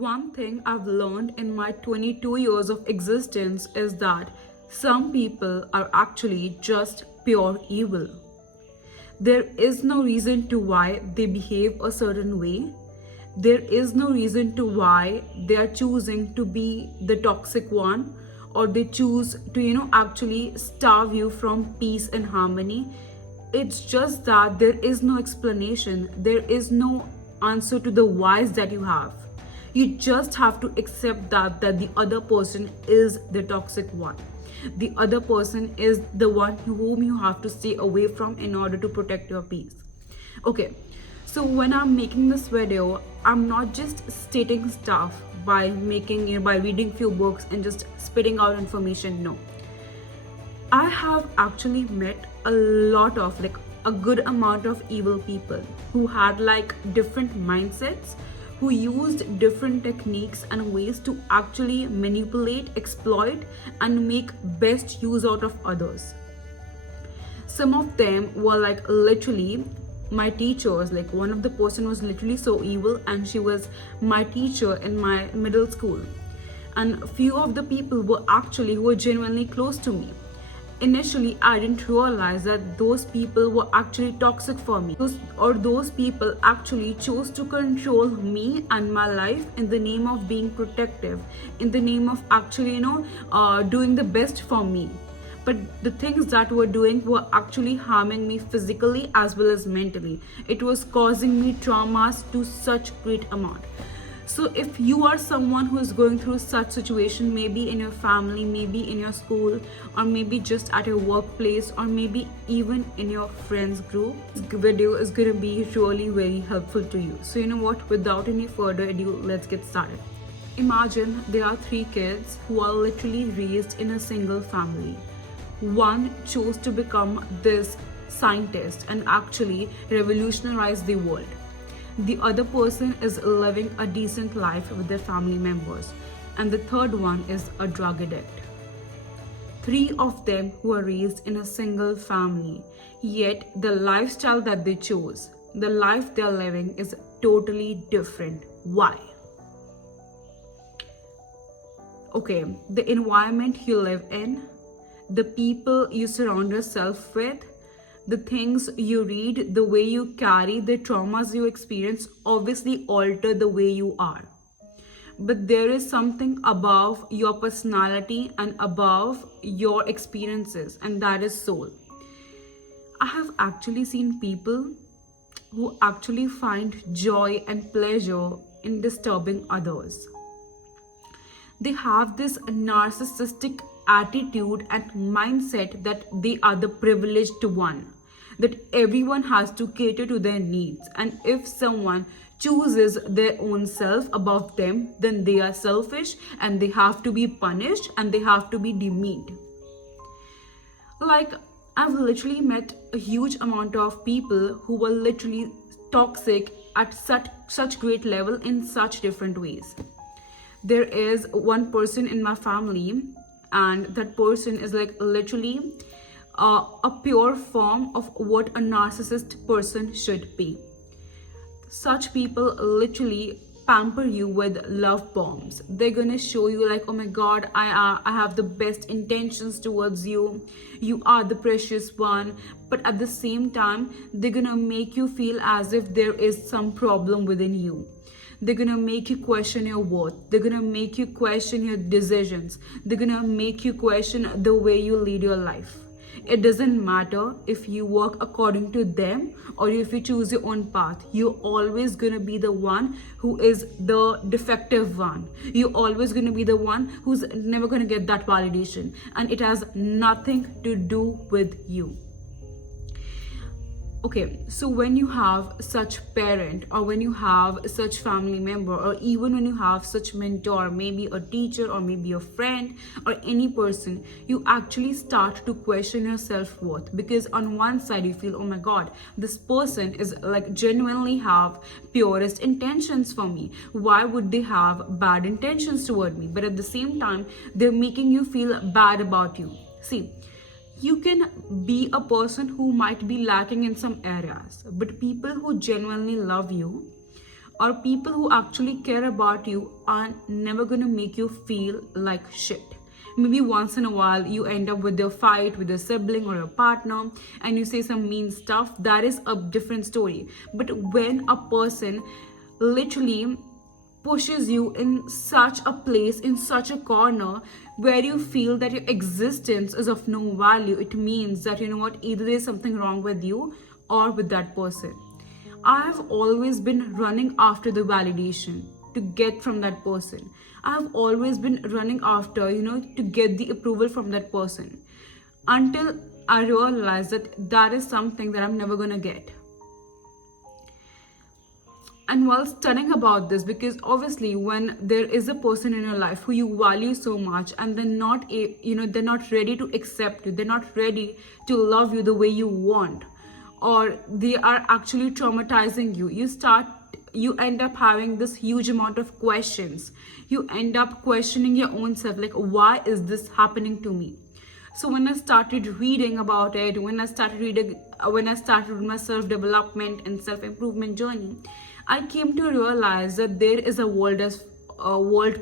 One thing I've learned in my 22 years of existence is that some people are actually just pure evil. There is no reason to why they behave a certain way. There is no reason to why they are choosing to be the toxic one, or they choose to, actually starve you from peace and harmony. It's just that there is no explanation. There is no answer to the whys that you have. You just have to accept that the other person is the toxic one. The other person is the one whom you have to stay away from in order to protect your peace. Okay, so when I'm making this video, I'm not just stating stuff by by reading few books and just spitting out information. No, I have actually met a lot of, like, a good amount of evil people who had like different mindsets, who used different techniques and ways to actually manipulate, exploit, and make best use out of others. Some of them were like literally my teachers. Like, one of the person was literally so evil, and she was my teacher in my middle school. And few of the people were actually who were genuinely close to me. Initially, I didn't realize that those people were actually toxic for me. Those people actually chose to control me and my life in the name of being protective, in the name of actually, doing the best for me. But the things that were doing were actually harming me physically as well as mentally. It was causing me traumas to such great amount. So if you are someone who is going through such situation, maybe in your family, maybe in your school, or maybe just at your workplace, or maybe even in your friends group, this video is going to be really very helpful to you. So you know what, without any further ado, let's get started. Imagine there are 3 kids who are literally raised in a single family. One chose to become this scientist and actually revolutionize the world. The other person is living a decent life with their family members, and the third one is a drug addict. 3 of them were raised in a single family, yet the lifestyle that they chose, the life they're living, is totally different. Why? Okay, the environment you live in, the people you surround yourself with, the things you read, the way you carry, the traumas you experience obviously alter the way you are. But there is something above your personality and above your experiences, and that is soul. I have actually seen people who actually find joy and pleasure in disturbing others. They have this narcissistic attitude and mindset that they are the privileged one, that everyone has to cater to their needs, and if someone chooses their own self above them, then they are selfish and they have to be punished and they have to be demeaned. Like, I've literally met a huge amount of people who were literally toxic at such great level in such different ways. There is one person in my family, and that person is like literally a pure form of what a narcissist person should be. Such people literally pamper you with love bombs. They're gonna show you like, oh my god, I have the best intentions towards you, you are the precious one. But at the same time, they're gonna make you feel as if there is some problem within you. They're gonna make you question your worth. They're gonna make you question your decisions. They're gonna make you question the way you lead your life. It doesn't matter if you work according to them or if you choose your own path. You're always gonna be the one who is the defective one. You're always gonna be the one who's never gonna get that validation, and it has nothing to do with you. Okay, so when you have such parent, or when you have such family member, or even when you have such mentor, maybe a teacher or maybe a friend or any person, you actually start to question your self-worth, because on one side you feel, oh my god, this person is like genuinely have purest intentions for me. Why would they have bad intentions toward me? But at the same time, they're making you feel bad about you. See, you can be a person who might be lacking in some areas, but people who genuinely love you, or people who actually care about you are never gonna make you feel like shit. Maybe once in a while you end up with a fight with a sibling or a partner and you say some mean stuff. That is a different story. But when a person literally pushes you in such a place, in such a corner where you feel that your existence is of no value, it means that, you know what, either there's something wrong with you or with that person. I have always been running after the validation to get from that person. I have always been running after, to get the approval from that person until I realized that that is something that I'm never gonna get. And while studying about this, because obviously when there is a person in your life who you value so much and they're not ready to accept you, they're not ready to love you the way you want, or they are actually traumatizing you, you end up having this huge amount of questions. You end up questioning your own self, like, why is this happening to me? So when I started reading about it, when I started my self-development and self-improvement journey, I came to realize that there is a world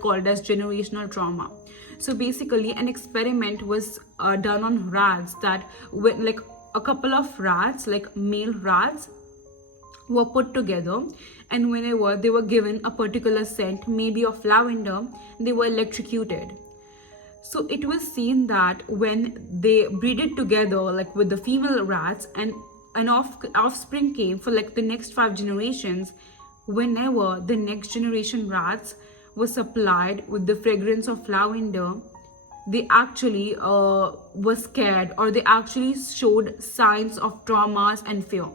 called as generational trauma. So basically, an experiment was done on rats that, when, like, a couple of rats, like male rats, were put together, and whenever they were given a particular scent, maybe of lavender, they were electrocuted. So it was seen that when they breeded together, like with the female rats, and an offspring came for like the next 5 generations, whenever the next generation rats were supplied with the fragrance of lavender, they actually were scared, or they actually showed signs of traumas and fear.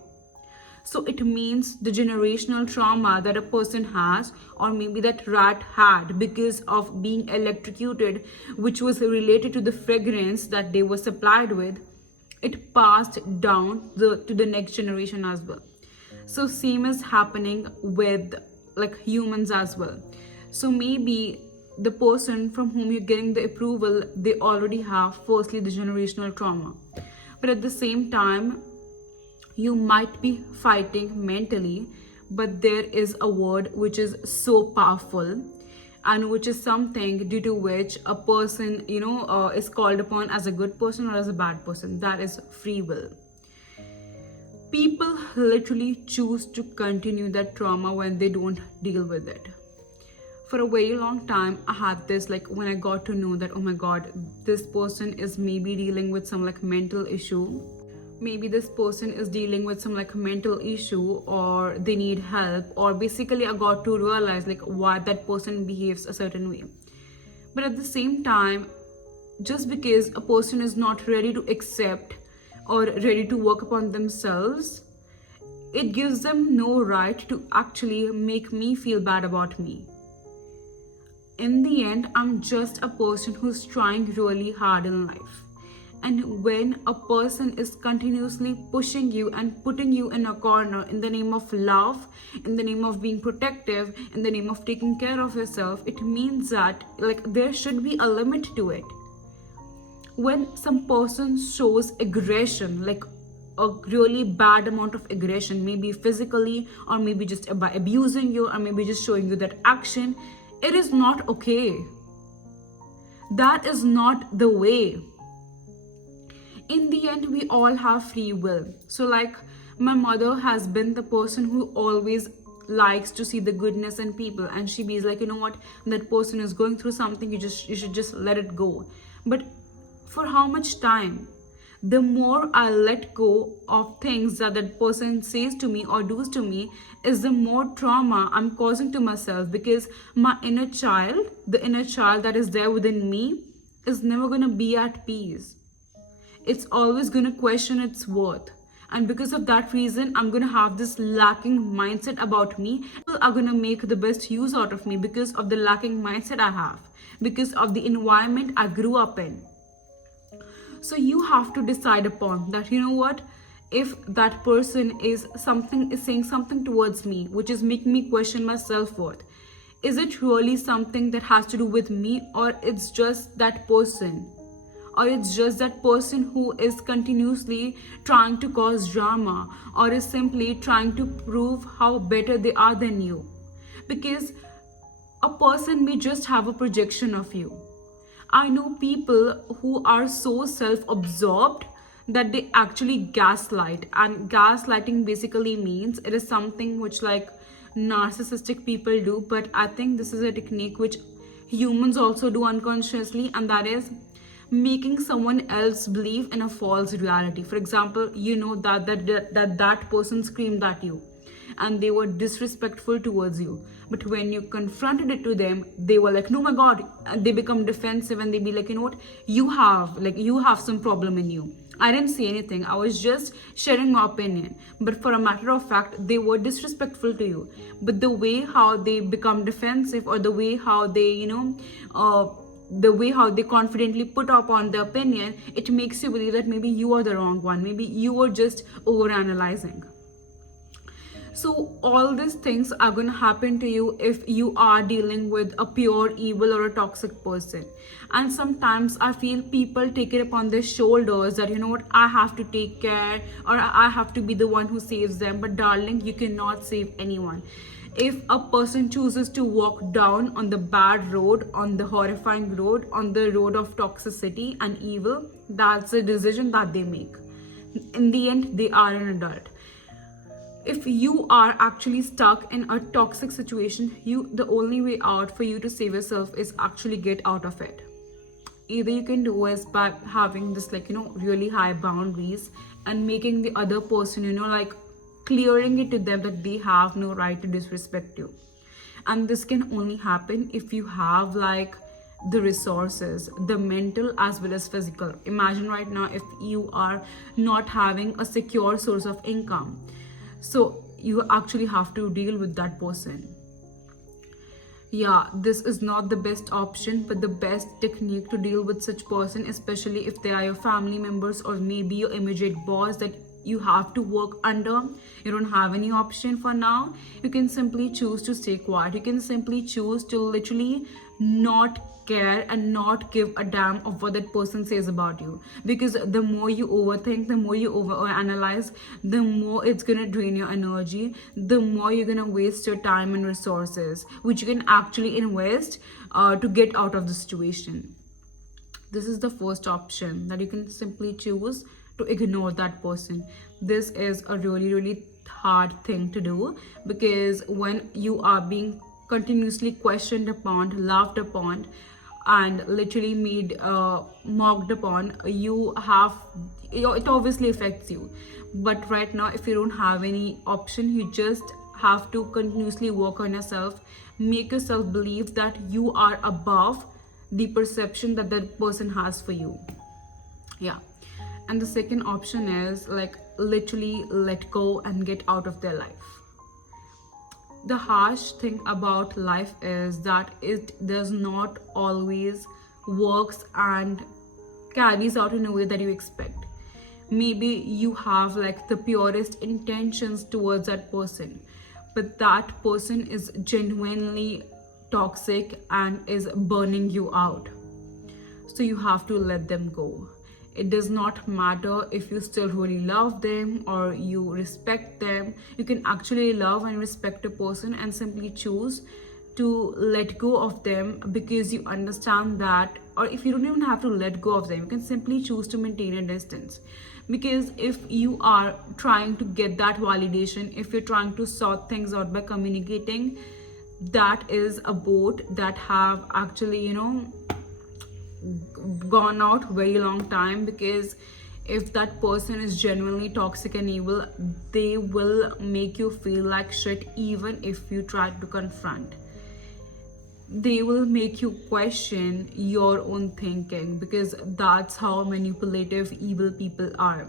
So it means the generational trauma that a person has, or maybe that rat had because of being electrocuted, which was related to the fragrance that they were supplied with, it passed down to the next generation as well. So same is happening with like humans as well. So maybe the person from whom you're getting the approval, they already have firstly the generational trauma. But at the same time, you might be fighting mentally, but there is a word which is so powerful, and which is something due to which a person is called upon as a good person or as a bad person. That is free will. People literally choose to continue that trauma when they don't deal with it. For a very long time, I had this, like, when I got to know that, oh my god, this person is maybe dealing with some like mental issue, maybe this person is dealing with some like mental issue, or they need help, or basically I got to realize like why that person behaves a certain way. But at the same time, just because a person is not ready to accept or ready to work upon themselves, it gives them no right to actually make me feel bad about me. In the end, I'm just a person who's trying really hard in life. And when a person is continuously pushing you and putting you in a corner in the name of love, in the name of being protective, in the name of taking care of yourself, it means that like there should be a limit to it. When some person shows aggression, like a really bad amount of aggression, maybe physically, or maybe just by abusing you, or maybe just showing you that action, it is not okay. That is not the way. In the end, we all have free will. So like, my mother has been the person who always likes to see the goodness in people, and she be like, you know what, that person is going through something, you should just let it go. But for how much time? The more I let go of things that person says to me or does to me, is the more trauma I'm causing to myself, because my inner child, the inner child that is there within me, is never going to be at peace. It's always going to question its worth. And because of that reason, I'm going to have this lacking mindset about me. People are going to make the best use out of me because of the lacking mindset I have, because of the environment I grew up in. So you have to decide upon that, you know what, if that person is saying something towards me which is making me question my self-worth, is it really something that has to do with me, or it's just that person? Or it's just that person who is continuously trying to cause drama, or is simply trying to prove how better they are than you? because a person may just have a projection of you. I know people who are so self absorbed that they actually gaslight. And gaslighting basically means it is something which, like, narcissistic people do, but I think this is a technique which humans also do unconsciously, and that is making someone else believe in a false reality. For example, you know that person screamed at you and they were disrespectful towards you, but when you confronted it to them, they were like, no my god, and they become defensive and they be like, you know what, you have some problem in you. I didn't say anything, I was just sharing my opinion, but for a matter of fact they were disrespectful to you. But the way how they become defensive, or the way how they, the way how they confidently put up on the opinion, it makes you believe that maybe you are the wrong one, maybe you were just over analyzing. So all these things are going to happen to you if you are dealing with a pure evil or a toxic person. And sometimes I feel people take it upon their shoulders that, you know what, I have to take care, or I have to be the one who saves them. But darling, you cannot save anyone. If a person chooses to walk down on the bad road, on the horrifying road, on the road of toxicity and evil, that's a decision that they make. In the end, they are an adult. If you are actually stuck in a toxic situation, the only way out for you to save yourself is actually get out of it. Either you can do is by having this, like, really high boundaries, and making the other person, like, clearing it to them that they have no right to disrespect you. And this can only happen if you have, like, the resources, the mental as well as physical. Imagine right now if you are not having a secure source of income, so you actually have to deal with that person. Yeah, this is not the best option, but the best technique to deal with such person, especially if they are your family members or maybe your immediate boss that you have to work under. You don't have any option for now. You can simply choose to stay quiet. You can simply choose to literally not care and not give a damn of what that person says about you, because the more you overthink, the more you overanalyze, the more it's gonna drain your energy, the more you're gonna waste your time and resources which you can actually invest to get out of the situation. This is the first option, that you can simply choose to ignore that person. This is a really, really hard thing to do, because when you are being continuously questioned upon, laughed upon, and literally made mocked upon, it obviously affects you. But right now, if you don't have any option, you just have to continuously work on yourself, make yourself believe that you are above the perception that that person has for you. Yeah. And the second option is, like, literally let go and get out of their life. The harsh thing about life is that it does not always works and carries out in a way that you expect. Maybe you have, like, the purest intentions towards that person, but that person is genuinely toxic and is burning you out. So you have to let them go. It does not matter if you still really love them or you respect them. You can actually love and respect a person and simply choose to let go of them, because you understand that, or if you don't even have to let go of them, you can simply choose to maintain a distance. Because if you are trying to get that validation, if you're trying to sort things out by communicating, that is a boat that have actually, gone out very long time. Because if that person is genuinely toxic and evil, they will make you feel like shit even if you try to confront. They will make you question your own thinking, because that's how manipulative evil people are.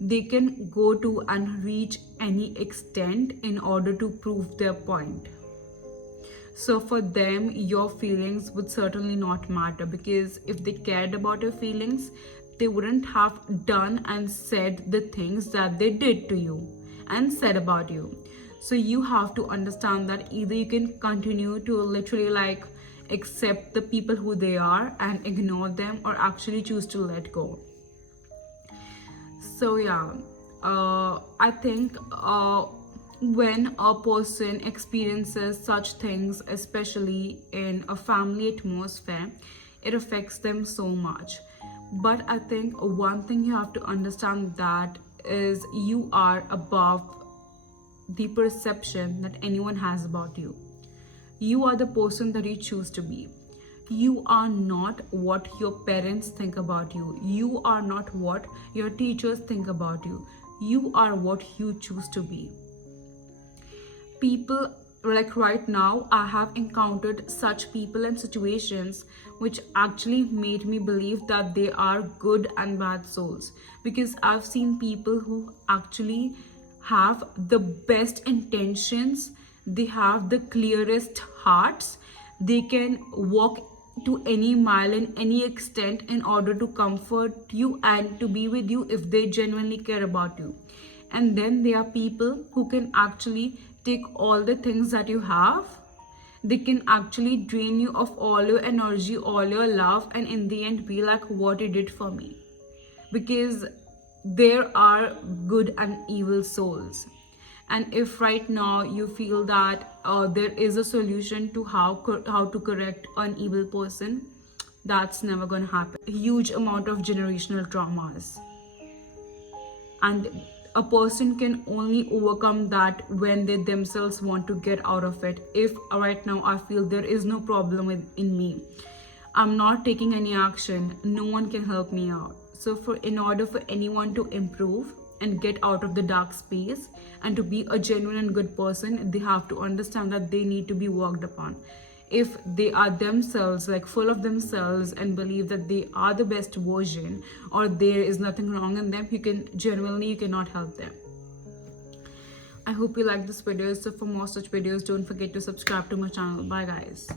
They can go to and reach any extent in order to prove their point. So for them, your feelings would certainly not matter, because if they cared about your feelings, they wouldn't have done and said the things that they did to you and said about you. So you have to understand that either you can continue to literally, like, accept the people who they are and ignore them, or actually choose to let go. So yeah, I think When a person experiences such things, especially in a family atmosphere, it affects them so much. But I think one thing you have to understand that is you are above the perception that anyone has about you. You are the person that you choose to be. You are not what your parents think about you. You are not what your teachers think about you. You are what you choose to be. People, like right now, I have encountered such people and situations which actually made me believe that they are good and bad souls, because I've seen people who actually have the best intentions, they have the clearest hearts, they can walk to any mile and any extent in order to comfort you and to be with you if they genuinely care about you. And then there are people who can actually take all the things that you have, they can actually drain you of all your energy, all your love, and in the end be like, what you did for me. Because there are good and evil souls. And if right now you feel that there is a solution to how to correct an evil person, that's never going to happen. A huge amount of generational traumas, and a person can only overcome that when they themselves want to get out of it. If right now I feel there is no problem in me, I'm not taking any action, no one can help me out. So for in order for anyone to improve and get out of the dark space and to be a genuine and good person, they have to understand that they need to be worked upon. If they are themselves, like full of themselves, and believe that they are the best version or there is nothing wrong in them, you cannot help them. I hope you like this video. So for more such videos, don't forget to subscribe to my channel. Bye guys.